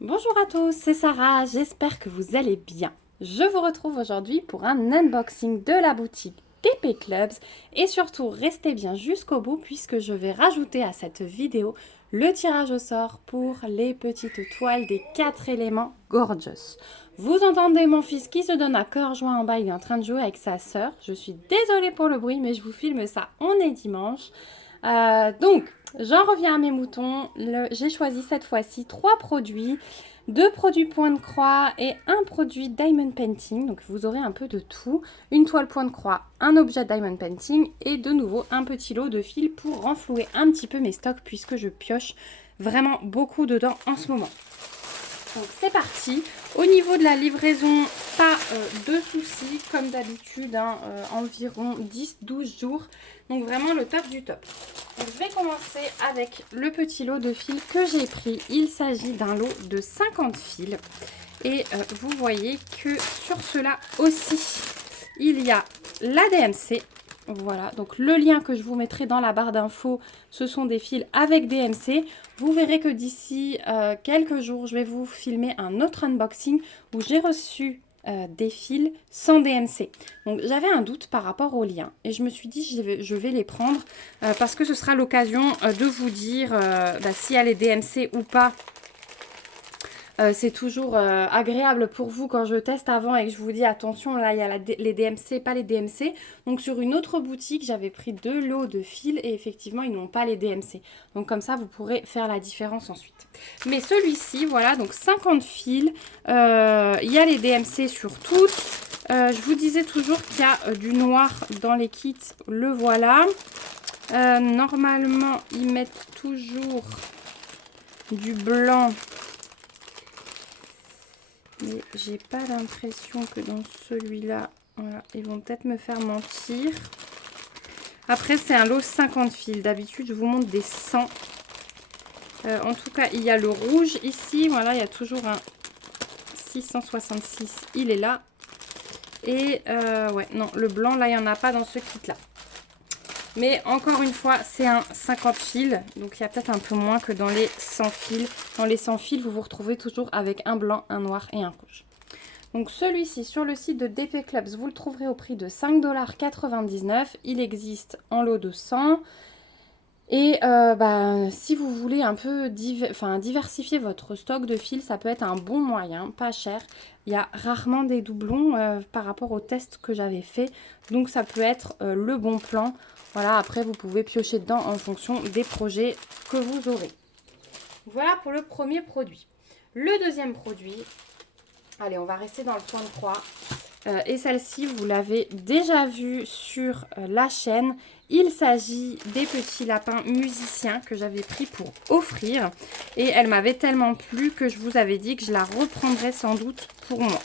Bonjour à tous, c'est Sarah, j'espère que vous allez bien. Je vous retrouve aujourd'hui pour un unboxing de la boutique TP Clubs et surtout restez bien jusqu'au bout puisque je vais rajouter à cette vidéo le tirage au sort pour les petites toiles des 4 éléments Gorgeous. Vous entendez mon fils qui se donne à cœur joie en bas, il est en train de jouer avec sa sœur. Je suis désolée pour le bruit mais je vous filme ça, on est dimanche. Donc, j'en reviens à mes moutons. J'ai choisi cette fois-ci 3 produits. 2 produits point de croix et un produit diamond painting. Donc, vous aurez un peu de tout. Une toile point de croix, un objet diamond painting et de nouveau un petit lot de fils pour renflouer un petit peu mes stocks puisque je pioche vraiment beaucoup dedans en ce moment. Donc c'est parti. Au niveau de la livraison, pas de soucis comme d'habitude, environ 10-12 jours. Donc vraiment le top du top. Donc, je vais commencer avec le petit lot de fils que j'ai pris. Il s'agit d'un lot de 50 fils. Et vous voyez que sur cela aussi, il y a la DMC. Voilà, donc le lien que je vous mettrai dans la barre d'infos, ce sont des fils avec DMC. Vous verrez que d'ici quelques jours, je vais vous filmer un autre unboxing où j'ai reçu des fils sans DMC. Donc j'avais un doute par rapport aux liens et je me suis dit je vais les prendre parce que ce sera l'occasion de vous dire s'il y a les DMC ou pas. C'est toujours agréable pour vous quand je teste avant et que je vous dis attention, là il y a les DMC, pas les DMC. Donc sur une autre boutique, j'avais pris 2 lots de fils et effectivement ils n'ont pas les DMC. Donc comme ça vous pourrez faire la différence ensuite. Mais celui-ci, voilà, donc 50 fils, il y a les DMC sur toutes. Je vous disais toujours qu'il y a du noir dans les kits, le voilà. Normalement ils mettent toujours du blanc. Mais j'ai pas l'impression que dans celui-là, voilà, ils vont peut-être me faire mentir. Après, c'est un lot 50 fils. D'habitude, je vous montre des 100. En tout cas, il y a le rouge ici. Voilà, il y a toujours un 666. Il est là. Et ouais, non, le blanc, là, il n'y en a pas dans ce kit-là. Mais encore une fois, c'est un 50 fils. Donc, il y a peut-être un peu moins que dans les 100 fils. Dans les 100 fils, vous vous retrouvez toujours avec un blanc, un noir et un rouge. Donc celui-ci sur le site de DP Clubs, vous le trouverez au prix de 5,99 $. Il existe en lot de 100. Et si vous voulez un peu diversifier votre stock de fils, ça peut être un bon moyen, pas cher. Il y a rarement des doublons par rapport au test que j'avais fait. Donc ça peut être le bon plan. Voilà, après vous pouvez piocher dedans en fonction des projets que vous aurez. Voilà pour le premier produit. Le deuxième produit, allez, on va rester dans le point de croix. Et celle-ci, vous l'avez déjà vue sur la chaîne. Il s'agit des petits lapins musiciens que j'avais pris pour offrir. Et elle m'avait tellement plu que je vous avais dit que je la reprendrais sans doute pour moi.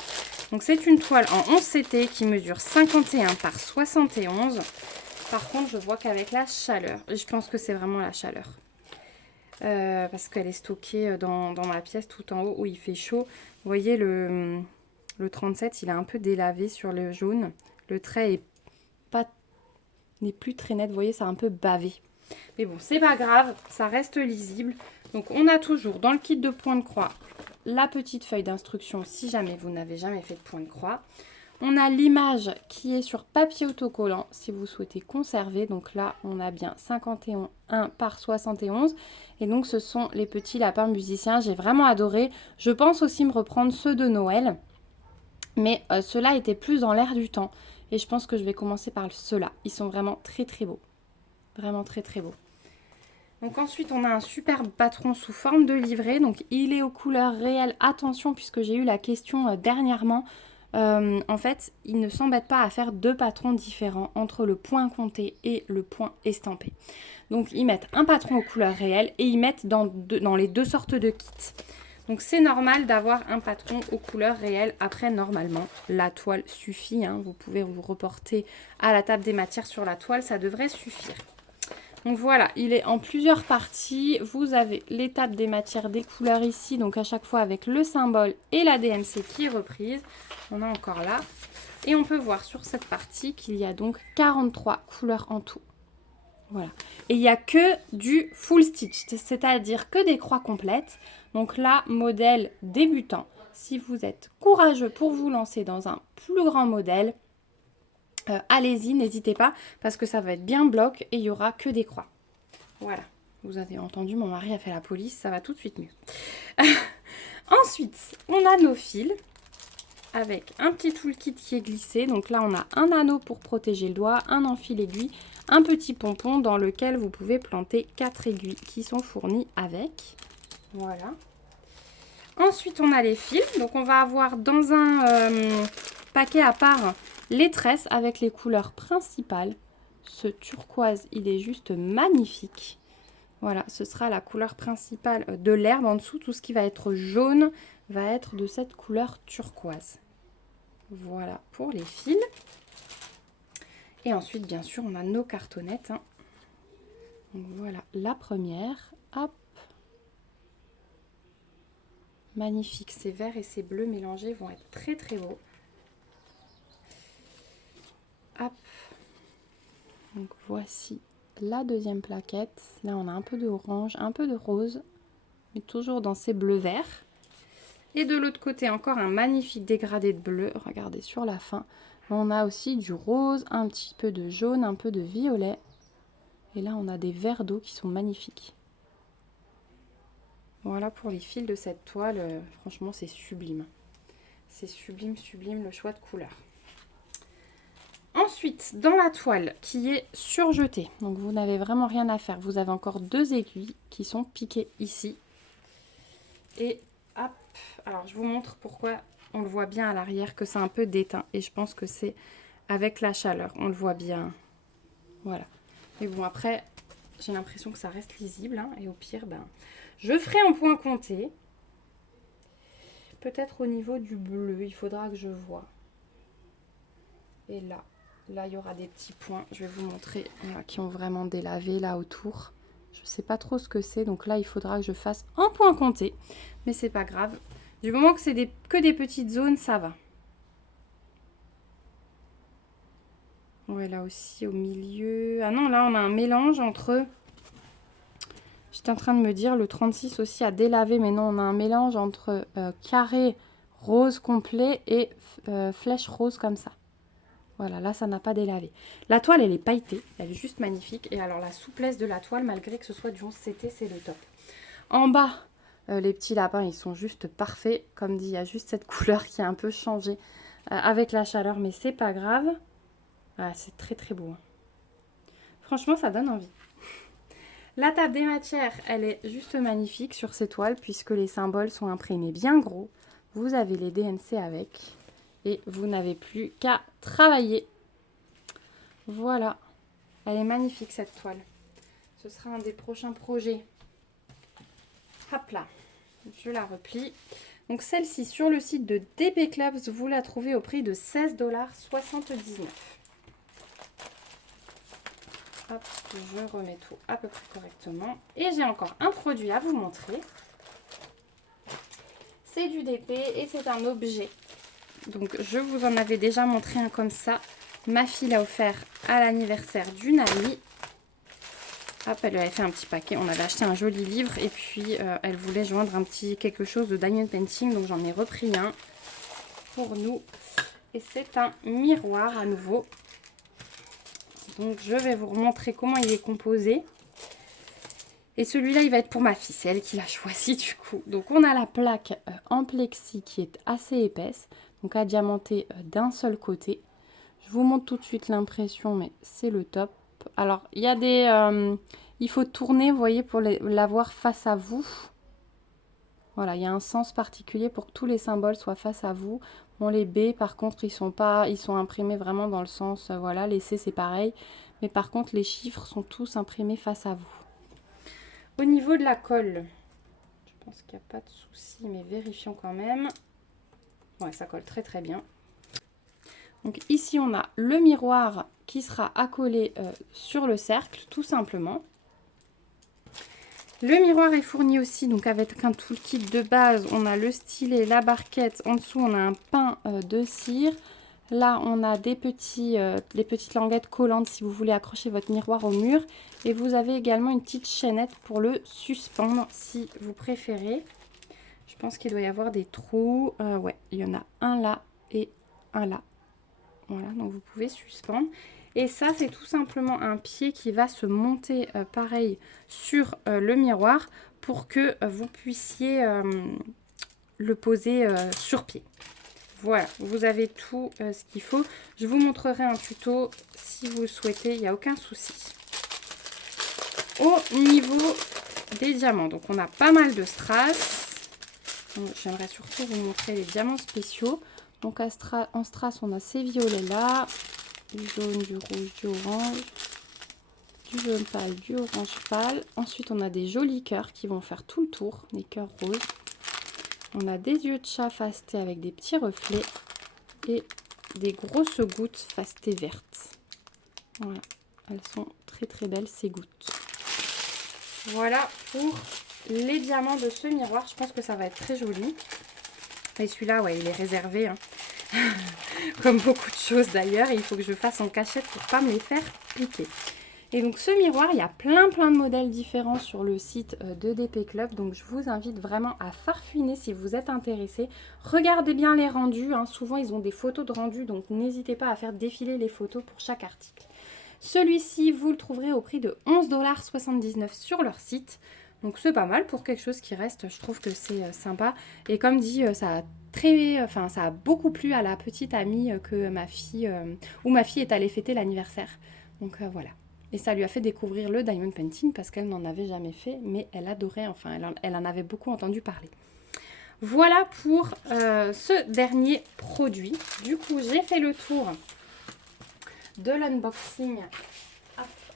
Donc c'est une toile en 11 CT qui mesure 51 par 71. Par contre, je vois qu'avec la chaleur, je pense que c'est vraiment la chaleur. Parce qu'elle est stockée dans ma pièce tout en haut où il fait chaud. Vous voyez le 37, il est un peu délavé sur le jaune. Le trait n'est plus très net. Vous voyez, c'est un peu bavé. Mais bon, c'est pas grave, ça reste lisible. Donc, on a toujours dans le kit de point de croix la petite feuille d'instruction si jamais vous n'avez jamais fait de point de croix. On a l'image qui est sur papier autocollant si vous souhaitez conserver. Donc là, on a bien 51 par 71. Et donc, ce sont les petits lapins musiciens. J'ai vraiment adoré. Je pense aussi me reprendre ceux de Noël. Mais ceux-là étaient plus dans l'air du temps. Et je pense que je vais commencer par ceux-là. Ils sont vraiment très très beaux. Vraiment très très beaux. Donc ensuite, on a un superbe patron sous forme de livret. Donc il est aux couleurs réelles. Attention, puisque j'ai eu la question dernièrement. En fait, ils ne s'embêtent pas à faire 2 patrons différents entre le point compté et le point estampé. Donc ils mettent un patron aux couleurs réelles et ils mettent dans les 2 sortes de kits. Donc c'est normal d'avoir un patron aux couleurs réelles. Après, normalement, la toile suffit. Vous pouvez vous reporter à la table des matières sur la toile, ça devrait suffire. Donc voilà, il est en plusieurs parties. Vous avez l'étape des matières, des couleurs ici, donc à chaque fois avec le symbole et la DMC qui est reprise. On a encore là. Et on peut voir sur cette partie qu'il y a donc 43 couleurs en tout. Voilà. Et il n'y a que du full stitch, c'est-à-dire que des croix complètes. Donc là, modèle débutant. Si vous êtes courageux pour vous lancer dans un plus grand modèle, allez-y, n'hésitez pas, parce que ça va être bien bloc et il n'y aura que des croix. Voilà. Vous avez entendu, mon mari a fait la police, ça va tout de suite mieux. Ensuite, on a nos fils avec un petit toolkit qui est glissé. Donc là, on a un anneau pour protéger le doigt, un enfil aiguille, un petit pompon dans lequel vous pouvez planter 4 aiguilles qui sont fournies avec. Voilà. Ensuite, on a les fils. Donc, on va avoir dans un paquet à part les tresses avec les couleurs principales. Ce turquoise, il est juste magnifique. Voilà, ce sera la couleur principale de l'herbe. En dessous, tout ce qui va être jaune va être de cette couleur turquoise. Voilà pour les fils. Et ensuite, bien sûr, on a nos cartonnettes. Hein. Donc voilà la première. Hop. Magnifique, ces verts et ces bleus mélangés vont être très très beaux. Hop. Donc voici la deuxième plaquette. Là, on a un peu d'orange, un peu de rose, mais toujours dans ces bleus verts. Et de l'autre côté, encore un magnifique dégradé de bleu. Regardez sur la fin. On a aussi du rose, un petit peu de jaune, un peu de violet. Et là, on a des verres d'eau qui sont magnifiques. Voilà pour les fils de cette toile. Franchement, c'est sublime. C'est sublime, sublime le choix de couleurs. Ensuite, dans la toile qui est surjetée, donc vous n'avez vraiment rien à faire. Vous avez encore 2 aiguilles qui sont piquées ici. Et hop, alors je vous montre pourquoi on le voit bien à l'arrière, que c'est un peu déteint. Et je pense que c'est avec la chaleur, on le voit bien. Voilà. Mais bon, après, j'ai l'impression que ça reste lisible. Hein, et au pire, ben, je ferai en point compté. Peut-être au niveau du bleu, il faudra que je vois. Et là, il y aura des petits points. Je vais vous montrer voilà, qui ont vraiment délavé là autour. Je ne sais pas trop ce que c'est. Donc là, il faudra que je fasse en point compté. Mais c'est pas grave. Du moment que c'est que des petites zones, ça va. Ouais, là aussi, au milieu. Ah non, là, on a un mélange entre... J'étais en train de me dire, le 36 aussi a délavé. Mais non, on a un mélange entre carré rose complet et flèche rose comme ça. Voilà, là, ça n'a pas délavé. La toile, elle est pailletée. Elle est juste magnifique. Et alors, la souplesse de la toile, malgré que ce soit du 11CT, c'est le top. En bas, les petits lapins, ils sont juste parfaits. Comme dit, il y a juste cette couleur qui a un peu changé avec la chaleur. Mais c'est pas grave. Ah, c'est très, très beau. Hein. Franchement, ça donne envie. La table des matières, elle est juste magnifique sur ces toiles, puisque les symboles sont imprimés bien gros. Vous avez les DNC avec. Et vous n'avez plus qu'à travailler. Voilà. Elle est magnifique cette toile. Ce sera un des prochains projets. Hop là. Je la replie. Donc celle-ci sur le site de DP Clubs, vous la trouvez au prix de 16,79 $. Hop, je remets tout à peu près correctement. Et j'ai encore un produit à vous montrer. C'est du DP et c'est un objet. Donc, je vous en avais déjà montré un comme ça. Ma fille l'a offert à l'anniversaire d'une amie. Hop, elle lui avait fait un petit paquet. On avait acheté un joli livre. Et puis, elle voulait joindre un petit quelque chose de diamond painting. Donc, j'en ai repris un pour nous. Et c'est un miroir à nouveau. Donc, je vais vous montrer comment il est composé. Et celui-là, il va être pour ma fille. C'est elle qui l'a choisi du coup. Donc, on a la plaque en plexi qui est assez épaisse. Donc à diamanter d'un seul côté. Je vous montre tout de suite l'impression, mais c'est le top. Alors, il y a des... il faut tourner, vous voyez, pour l'avoir face à vous. Voilà, il y a un sens particulier pour que tous les symboles soient face à vous. Bon, les B, par contre, ils sont imprimés vraiment dans le sens... voilà, les C, c'est pareil. Mais par contre, les chiffres sont tous imprimés face à vous. Au niveau de la colle, je pense qu'il n'y a pas de souci, mais vérifions quand même. Ouais, ça colle très très bien. Donc ici, on a le miroir qui sera accolé sur le cercle, tout simplement. Le miroir est fourni aussi donc avec un toolkit de base. On a le stylet, la barquette. En dessous, on a un pain de cire, Là, on a des petites languettes collantes si vous voulez accrocher votre miroir au mur. Et vous avez également une petite chaînette pour le suspendre si vous préférez. Je pense qu'il doit y avoir des trous. Ouais, il y en a un là et un là. Voilà, donc vous pouvez suspendre. Et ça, c'est tout simplement un pied qui va se monter pareil sur le miroir pour que vous puissiez le poser sur pied. Voilà, vous avez tout ce qu'il faut. Je vous montrerai un tuto si vous le souhaitez, il n'y a aucun souci. Au niveau des diamants, donc on a pas mal de strass. J'aimerais surtout vous montrer les diamants spéciaux. Donc en strass, on a ces violets là, du jaune, du rouge, du orange, du jaune pâle, du orange pâle. Ensuite, on a des jolis cœurs qui vont faire tout le tour, des cœurs roses. On a des yeux de chat fastés avec des petits reflets et des grosses gouttes fastées vertes. Voilà, elles sont très très belles ces gouttes. Voilà pour les diamants de ce miroir. Je pense que ça va être très joli. Et celui-là, ouais, il est réservé. Hein. Comme beaucoup de choses d'ailleurs. Il faut que je fasse en cachette pour ne pas me les faire piquer. Et donc ce miroir, il y a plein de modèles différents sur le site de DP Club. Donc je vous invite vraiment à farfouiner si vous êtes intéressé. Regardez bien les rendus. Hein. Souvent, ils ont des photos de rendus. Donc n'hésitez pas à faire défiler les photos pour chaque article. Celui-ci, vous le trouverez au prix de 11,79 $ sur leur site. Donc c'est pas mal pour quelque chose qui reste, je trouve que c'est sympa. Et comme dit, ça a beaucoup plu à la petite amie que ma fille est allée fêter l'anniversaire. Donc voilà. Et ça lui a fait découvrir le diamond painting parce qu'elle n'en avait jamais fait, mais elle adorait, enfin elle en avait beaucoup entendu parler. Voilà pour ce dernier produit. Du coup, j'ai fait le tour de l'unboxing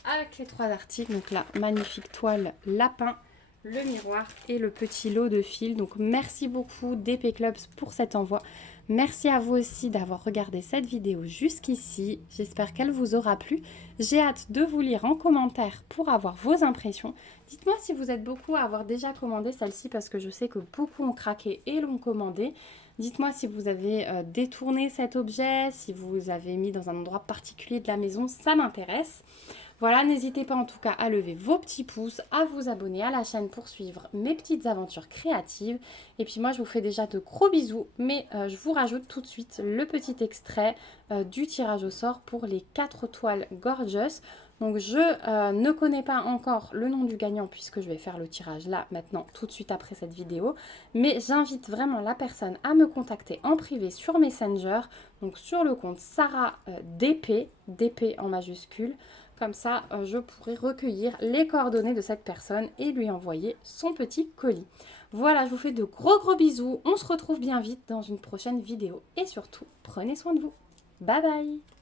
avec les 3 articles. Donc la magnifique toile lapin, le miroir et le petit lot de fils. Donc merci beaucoup DP Clubs pour cet envoi. Merci à vous aussi d'avoir regardé cette vidéo jusqu'ici. J'espère qu'elle vous aura plu. J'ai hâte de vous lire en commentaire pour avoir vos impressions. Dites-moi si vous êtes beaucoup à avoir déjà commandé celle-ci parce que je sais que beaucoup ont craqué et l'ont commandé. Dites-moi si vous avez détourné cet objet, si vous avez mis dans un endroit particulier de la maison, ça m'intéresse. Voilà, n'hésitez pas en tout cas à lever vos petits pouces, à vous abonner à la chaîne pour suivre mes petites aventures créatives. Et puis moi, je vous fais déjà de gros bisous, mais je vous rajoute tout de suite le petit extrait du tirage au sort pour les 4 toiles Gorgeous. Donc je ne connais pas encore le nom du gagnant puisque je vais faire le tirage là, maintenant, tout de suite après cette vidéo. Mais j'invite vraiment la personne à me contacter en privé sur Messenger, donc sur le compte Sarah DP, DP en majuscule. Comme ça, je pourrai recueillir les coordonnées de cette personne et lui envoyer son petit colis. Voilà, je vous fais de gros bisous. On se retrouve bien vite dans une prochaine vidéo. Et surtout, prenez soin de vous. Bye bye!